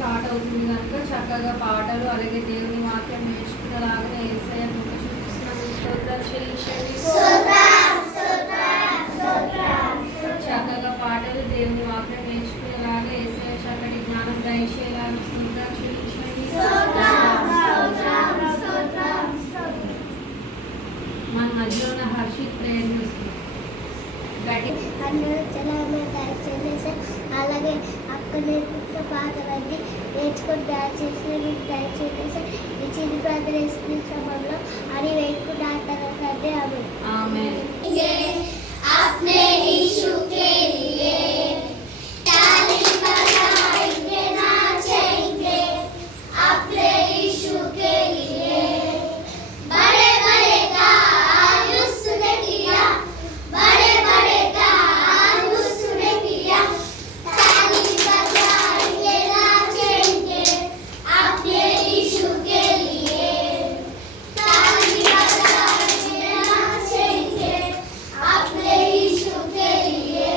Start అవుతుంది కనుక చక్కగా పాటలు అలాగే దేవుని వాక్యం నేర్చుకునేలాగానే యేసయ్య కృప చూపిస్తున్నాము. స్తోత్రాలు చెల్లించండి. చక్కగా పాటలు దేవుని వాక్యం నేర్చుకునేలాగా యేసయ్య చక్కటి జ్ఞానం దయచేయాలని స్తోత్రాలు చెల్లించండి. మన మధ్యలో ఉన్న హర్షిత్ ప్రేయర్ చేస్తుంది. అలాగే అక్కడ నేర్పించిన పాటలన్నీ నేర్చుకొని డాన్స్ చేసిన మీకు దయచేసి మీ చిన్న ప్రార్థన వేసుకునే సమయంలో అని వేసుకుంటూ ఆడతారు అంటే ఆమె अपने यीशु के लिए ताली बजाएंगे नाचेंगे अपने यीशु के लिए बड़े बड़े काम उसने किया बड़े बड़े काम उसने किया ताली बजाएंगे नाचेंगे अपने यीशु के लिए ताली बजाएंगे नाचेंगे अपने यीशु के लिए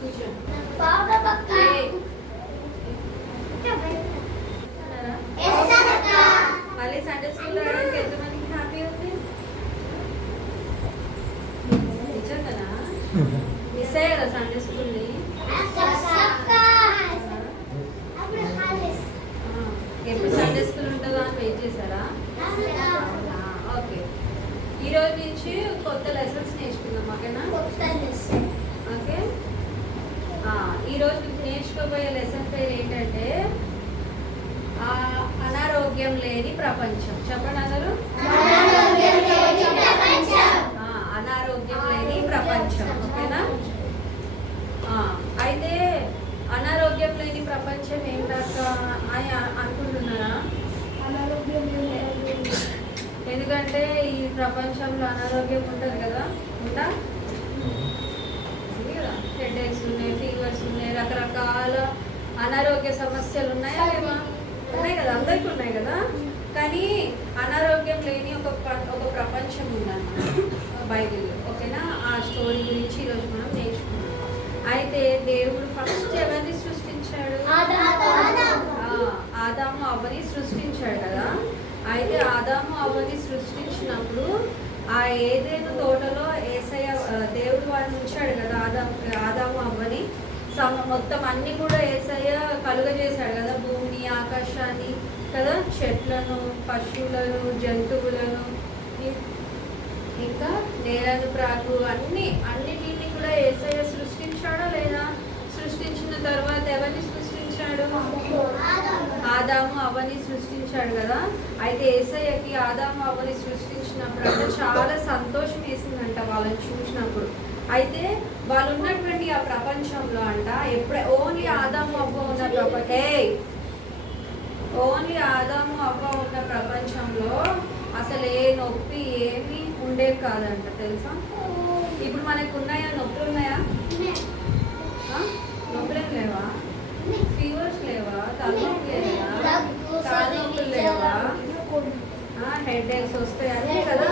కూర్చో. పాప పక్క ఏయ్. ఉన్నారా? మళ్ళీ సండే స్కూల్ రావడానికి ఎంతమందికి హ్యాపీ ఉంది? నిజంగానా? మిస్ అయ్యారా సండే స్కూల్ని? ఎప్పుడు సండే స్కూల్ ఉంటుందో అని వెయిట్ చేశారా? ఓకే, ఈ రోజు నుంచి కొత్త లెసన్స్ నేర్చుకుందాం, ఓకేనా? ఓకే, ఈ రోజు నేర్చుకోబోయే లెసన్ పేరు ఏంటంటే అనారోగ్యం లేని ప్రపంచం. చెప్పండి అందరూ. అనారోగ్యం లేని ప్రపంచం, ఓకేనా? అయితే అనారోగ్యం లేని ప్రపంచం ఏంటక్క అని అనుకుంటున్నారా? ఎందుకంటే ఈ ప్రపంచంలో అనారోగ్యం ఉంటుంది కదా, ఉందా? హెడేక్స్ ఉన్నాయి, ఫీవర్స్ ఉన్నాయి, రకరకాల అనారోగ్య సమస్యలు ఉన్నాయా లేవా? ఉన్నాయి కదా, అందరికీ ఉన్నాయి కదా. కానీ అనారోగ్యం లేని ఒక ప్రపంచం ఉందన్నమాట బైబిల్లో, ఓకేనా? ఆ స్టోరీ గురించి ఈరోజు మనం నేర్చుకున్నాం. అయితే దేవుడు ఫస్ట్ ఎవరిని సృష్టించాడు? ఆదాము అవ్వని సృష్టించాడు కదా. అయితే ఆదాము అవ్వని సృష్టించినప్పుడు ఆ ఏదైనా తోటలో యేసయ్య దేవుడు వారిని ఉంచాడు కదా, ఆదాము అవ్వని. మొత్తం అన్ని కూడా యేసయ్య కలుగజేశాడు కదా, భూమిని, ఆకాశాన్ని కదా, చెట్లను, పశువులను, జంతువులను, ఇంకా నేలను, ప్రాకు అన్నిటిని కూడా యేసయ్య సృష్టించాడా లేదా? సృష్టించిన తర్వాత ఎవరిని సృష్టించాడు? ఆదాము అవ్వని సృష్టించాడు కదా. అయితే యేసయ్యకి ఆదాము అవ్వని సృష్టించినప్పుడు అంటే చాలా సంతోషం వేసిందంట వాళ్ళని చూసినప్పుడు. అయితే వాళ్ళు ఉన్నటువంటి ఆ ప్రపంచంలో అంట ఎప్పుడే ఓన్లీ ఆదాము అవ్వ ఉన్న ప్రపంచంలో అసలు ఏ నొప్పి ఏమీ ఉండేవి కాదంట, తెలుసా? ఇప్పుడు మనకు ఉన్నాయా నొప్పులు? ఉన్నాయా? నొప్పులేం లేవా? ఫీవర్స్ లేవా? తలనొప్పి లేదా? కాళ్ళనొప్పులు లేవా? హెడేక్స్ వస్తాయి అన్నీ కదా,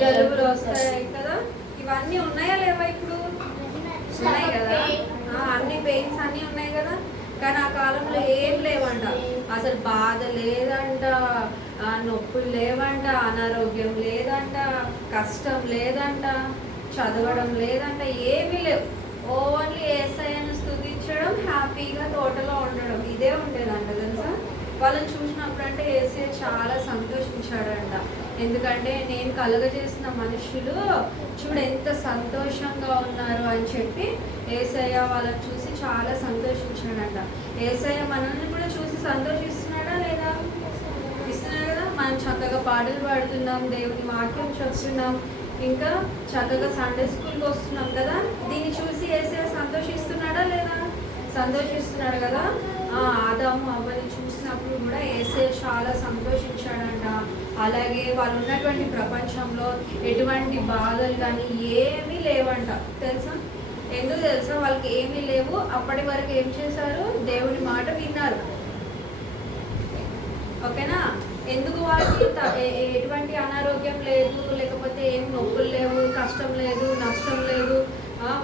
జలుబులు వస్తాయి కదా, ఇవన్నీ ఉన్నాయా లేవా? ఇప్పుడు ఉన్నాయి కదా, అన్ని పెయిన్స్ అన్నీ ఉన్నాయి కదా. కానీ ఆ కాలంలో ఏం లేవంట, అసలు బాధ లేదంట, నొప్పులు లేవంట, అనారోగ్యం లేదంట, కష్టం లేదంట, చదవడం లేదంట, ఏమీ లేవు. ఓన్లీ యేసయ్యను స్తుతించడం, హ్యాపీగా తోటలో ఉండడం, ఇదే ఉండేదంట, తెలుసా? వాళ్ళని చూసినప్పుడు అంటే యేసయ్య చాలా సంతోషించాడంట. ఎందుకంటే నేను కలుగజేసిన మనుషులు చూడు ఎంత సంతోషంగా ఉన్నారు అని చెప్పి యేసయ్య వాళ్ళని చూసి చాలా సంతోషించాడంట. యేసయ్య మనల్ని కూడా చూసి సంతోషిస్తున్నాడా లేదా? ఇస్తున్నాడు కదా. మనం చక్కగా పాటలు పాడుతున్నాం, దేవుని వాక్యం చెప్తున్నాం, ఇంకా చక్కగా సండే స్కూల్కి వస్తున్నాం కదా. దీన్ని చూసి యేసయ్య సంతోషిస్తున్నాడా లేదా? సంతోషిస్తున్నాడు కదా. ఆదాము అవ్వని చూసినప్పుడు కూడా యేసయ్య చాలా సంతోషించాడంట. అలాగే వాళ్ళు ఉన్నటువంటి ప్రపంచంలో ఎటువంటి బాధలు కానీ ఏమీ లేవంట, తెలుసా? ఎందుకు తెలుసా? వాళ్ళకి ఏమీ లేవు. అప్పటి వరకు ఏం చేశారు? దేవుని మాట విన్నారు, ఓకేనా? ఎందుకు వాళ్ళకి ఎటువంటి అనారోగ్యం లేదు, లేకపోతే ఏం నొప్పులు లేవు, కష్టం లేదు, నష్టం లేదు,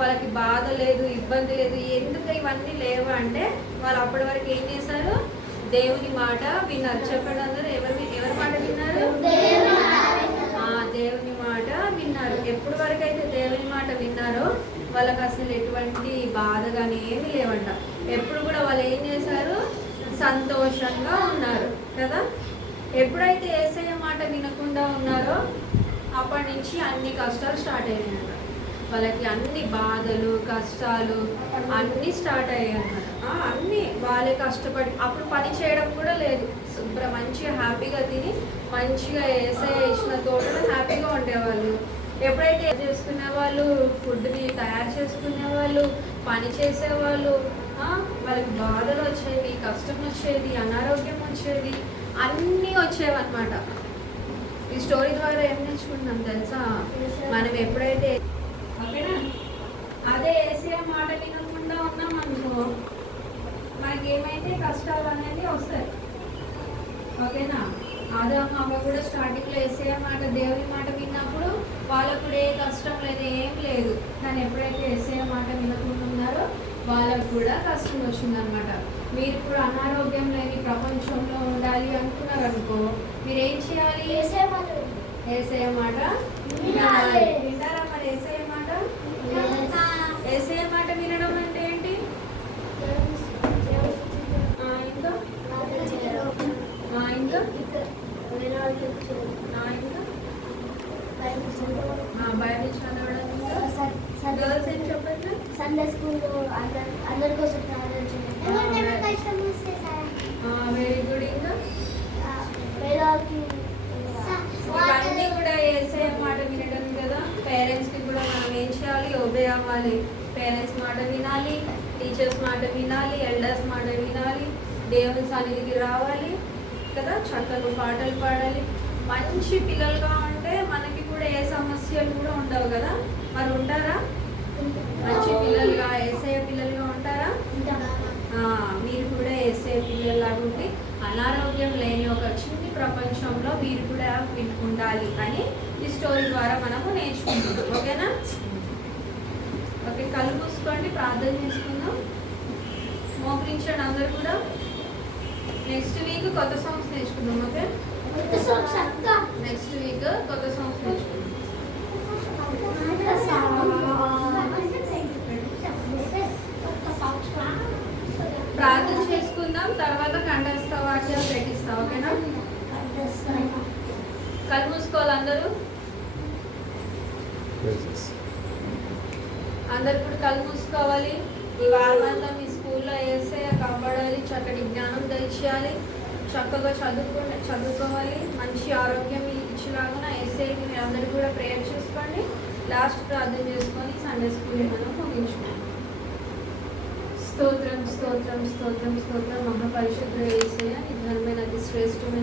వాళ్ళకి బాధ లేదు, ఇబ్బంది లేదు. ఎందుకు ఇవన్నీ లేవు అంటే వాళ్ళు అప్పటి వరకు ఏం చేశారు? దేవుని మాట విన్నారు. చెప్పండి అందరూ, ఎవరి మాట విన్నారు? దేవుని మాట విన్నారు. ఎప్పటి వరకు అయితే దేవుని మాట విన్నారో వాళ్ళకి అసలు ఎటువంటి బాధ కానీ ఏమీ లేవంట. ఎప్పుడు కూడా వాళ్ళు ఏం చేశారు? సంతోషంగా ఉన్నారు కదా. ఎప్పుడైతే యేసయ్య మాట వినకుండా ఉన్నారో అప్పటి నుంచి అన్ని కష్టాలు స్టార్ట్ అయ్యాయన్నమాట. వాళ్ళకి అన్ని బాధలు, కష్టాలు అన్నీ స్టార్ట్ అయ్యాయి అన్నమాట. అన్నీ వాళ్ళే కష్టపడి అప్పుడు పని చేయడం కూడా లేదు. మంచిగా హ్యాపీగా తిని మంచిగా యేసయ్య ఇచ్చిన తోటలో హ్యాపీగా ఉండేవాళ్ళు. ఎప్పుడైతే చేసుకునే వాళ్ళు, ఫుడ్ని తయారు చేసుకునే వాళ్ళు, పని చేసేవాళ్ళు, వాళ్ళకి బాధలు వచ్చేవి, కష్టం వచ్చేది, అనారోగ్యం వచ్చేది, అన్నీ వచ్చేవి అనమాట. ఈ స్టోరీ ద్వారా ఏం నేర్చుకుంటున్నాం తెలుసా? మనం ఎప్పుడైతే ఓకేనా అదే యేసయ్య మాట వినకుండా ఉన్నాం అనుకో మనకి ఏమైతే కష్టాలు అనేది వస్తాయి, ఓకేనా? ఆదాము అవ్వ కూడా స్టార్టింగ్లో యేసయ్య మాట, దేవుని మాట విన్నప్పుడు వాళ్ళకు కూడా ఏ కష్టం లేదు, ఏం లేదు. కానీ ఎప్పుడైతే యేసయ్య మాట వినకుండా ఉన్నారో వాళ్ళకు కూడా కష్టం వచ్చిందనమాట. మీరు కూడా అనారోగ్యం లేని ప్రపంచంలో ఉండాలి అనుకున్నారు అనుకో, మీరు ఏం చేయాలి? యేసయ్య మాట వినాలి. వింటారా మరి యేసయ్య మాట? యేసయ్య మాట వినడం అంటే ఏంటి? ఇంకా బైబిల్ చదవడం. గర్ల్స్ ఏం చెప్పండి? సండే స్కూల్ అందరి కోసం ప్రార్థన వెరీ గుడ్. ఇంకా వేదాలకి ఇవన్నీ కూడా యేసయ్య మాట వినడం కదా. పేరెంట్స్కి కూడా మనం ఏం చేయాలి? ఒబే అవ్వాలి. పేరెంట్స్ మాట వినాలి, టీచర్స్ మాట వినాలి, ఎల్డర్స్ మాట వినాలి, దేవుని సన్నిధికి రావాలి కదా, చక్కగా పాటలు పాడాలి. మంచి పిల్లలుగా ఉంటే మనకి కూడా ఏ సమస్యలు కూడా ఉండవు కదా. మరి ఉంటారా? మంచి పిల్లలుగా యేసయ్య పిల్లలుగా ఉంటారా? మీరు కూడా యేసయ్య పిల్లలాగా ఉండి అనారోగ్యం లేని ఒక చిన్ని ప్రపంచంలో మీరు కూడా ఉండాలి అని ఈ స్టోరీ ద్వారా మనము నేర్చుకుంటున్నాం. ఓకేనా? ఓకే, కళ్ళు మూసుకోండి, ప్రార్థన చేసుకుందాం. మోకరించండి అందరు కూడా. నెక్స్ట్ వీక్ కొత్త సాంగ్స్ నేర్చుకుందాం. ఓకే, నెక్స్ట్ వీక్ కొత్త సాంగ్స్ నేర్చుకుందాం. ప్రార్థన చేసుకుందాం, తర్వాత కంఠస్థ వాక్యాలు పెట్టిస్తాం. ఓకేనా? కళ్ళు మూసుకోవాలి అందరూ. అందరు కూడా కళ్ళు మూసుకోవాలి. ఈ వారమంతా మీ స్కూల్లో యేసయ్య కాపాడాలి, చక్కటి జ్ఞానం దయచేయాలి, చక్కగా చదువుకోవాలి, మంచి ఆరోగ్యం ఇచ్చేలాగా యేసయ్యని మీరు అందరూ కూడా ప్రేయర్ చేసుకోండి. లాస్ట్ ప్రార్థన చేసుకొని సండే స్కూల్ మనం ముగించుకోండి. స్తోత్రం స్తోత్రం స్తోత్రం స్తోత్రం మహాపరిశుద్ధ యేసయ్య, నీ ఘనమైన అతి శ్రేష్టమైన